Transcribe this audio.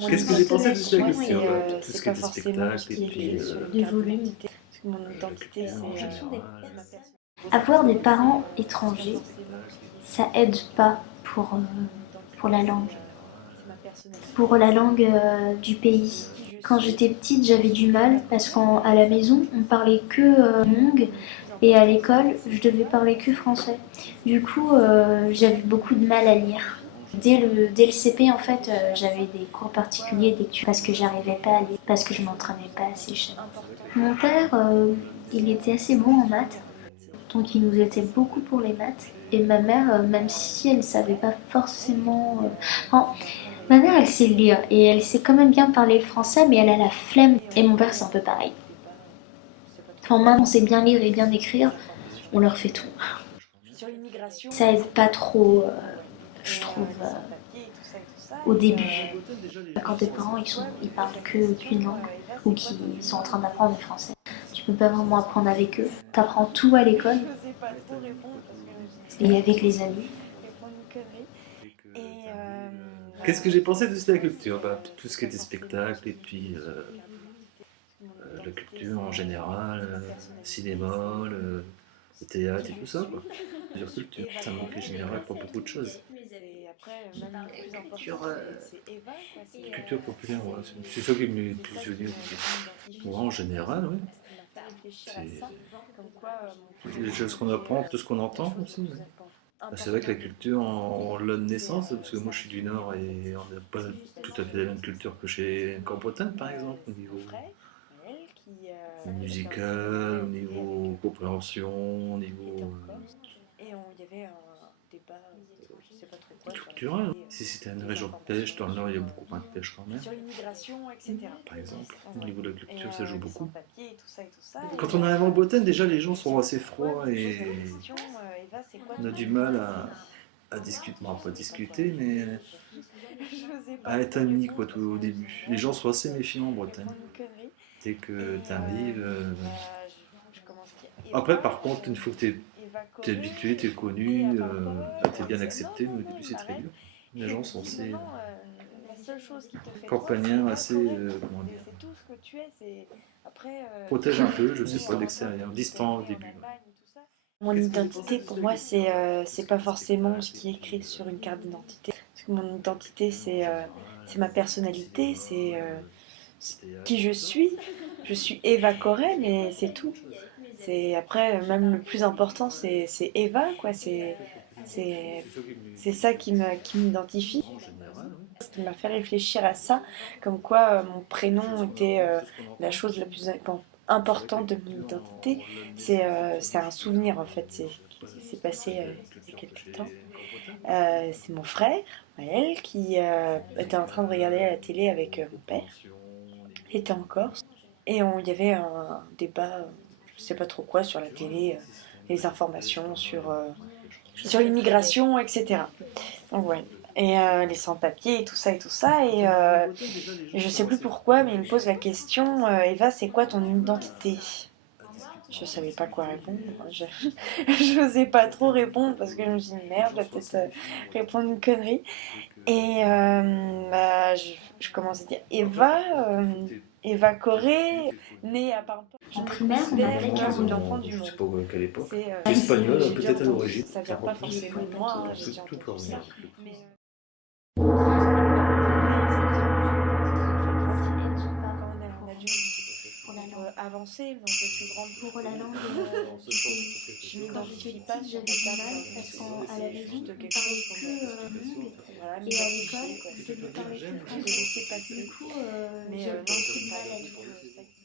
Mon Qu'est-ce que j'ai pensé de cette identité, pour culture? moi, Tout ce c'est qui pas était forcément ce spectacle et qui est puis écrit sur une carte d'identité. Parce que mon la identité, culture en général. ma personne. Avoir des parents étrangers, ça aide pas pour la langue, pour la langue du pays. Quand j'étais petite, j'avais du mal parce qu'à la maison, on parlait que langue et à l'école, je devais parler que français. Du coup, j'avais beaucoup de mal à lire. Dès le CP, en fait, j'avais des cours particuliers parce que j'arrivais pas à lire, parce que je m'entraînais pas assez jeune. Mon père, il était assez bon en maths, donc il nous aidait beaucoup pour les maths. Et ma mère, même si elle savait pas forcément... enfin, ma mère, elle sait lire et elle sait quand même bien parler le français, mais elle a la flemme. Et mon père, c'est un peu pareil. Quand maman sait bien lire et bien écrire, on leur fait tout. Ça aide pas trop, je trouve, au début. Quand tes parents, ils parlent qu'une langue ou qu'ils sont en train d'apprendre le français, tu peux pas vraiment apprendre avec eux. T'apprends tout à l'école et avec les amis. Qu'est-ce que j'ai pensé de cette culture? Tout ce qui était spectacle et puis la culture en général, cinéma, le théâtre et tout ça, quoi. Plusieurs cultures. Ça manque en général pour beaucoup de choses. Culture, Culture populaire, ouais, c'est ça qui me plus venu. Moi, en général, oui. C'est des choses qu'on apprend, tout ce qu'on entend aussi. Ouais. C'est vrai que la culture, on l'a de naissance, parce que moi je suis du Nord et on n'a pas tout à fait la même culture que chez Campotin, par exemple, au niveau musical, au niveau compréhension, au niveau culturel. Si c'était une région de pêche, dans le Nord il y a beaucoup moins de pêche quand même, par exemple. Au niveau de la culture, ça joue beaucoup. Quand on arrive en Bretagne, déjà les gens sont assez froids et on a du mal à discuter, bon, pas discuter, mais à être amis quoi, tout au début. Les gens sont assez méfiants en Bretagne. Dès que tu arrives. Après, par contre, une fois que tu es habitué, tu es connu, tu es bien accepté, mais au début c'est très dur. Les gens sont assez campagnards, assez, comment dire, protègent un peu, je sais pas, l'extérieur, distant au début. Mon identité, pour moi, c'est pas forcément ce qui est écrit sur une carte d'identité. Parce que mon identité, c'est ma personnalité, c'est qui je suis. Je suis Eva Corey, mais c'est tout. Après, même le plus important, c'est Eva, quoi. C'est, c'est ça qui m'identifie. Ce qui m'a fait réfléchir à ça, comme quoi mon prénom était la chose la plus importante de mon identité. C'est un souvenir en fait, qui s'est passé il y a quelques temps. C'est mon frère, Maël, qui était en train de regarder la télé avec mon père. Il était en Corse. Et il y avait un débat, je sais pas trop quoi, sur la télé, les informations sur l'immigration, etc. Donc ouais. Et les sans-papiers et tout ça et tout ça. Et je sais plus pourquoi, mais il me pose la question, Eva, c'est quoi ton identité? Je savais pas quoi répondre. Je n'osais pas trop répondre parce que je me suis dit merde, je vais peut-être répondre une connerie. Et je commence à dire Eva Corée, née à Paimpol. en primaire, on appelait Ils Caroline. ont, je sais pas à quelle époque, Ah, l'espagnol c'est peut-être à l'origine. Ça vient pas forcément de moi, hein, j'ai déjà Tout entendu peut ça. revenir. Mais, Pour la langue. avancer, mais on peut plus grandir. Pour la langue du Je pays. Quand j'étais m'identifie pas petite, sur j'avais ma du carte mal parce d'identité. qu'à la C'est maison, juste on quelque chose parlait pour que langue voilà, et à m'identifier, l'école, quoi. je devais parler que Je français. laissais passer. Du coup, Mais j'avais non, beaucoup c'est de pas mal à du tout trouver. ça.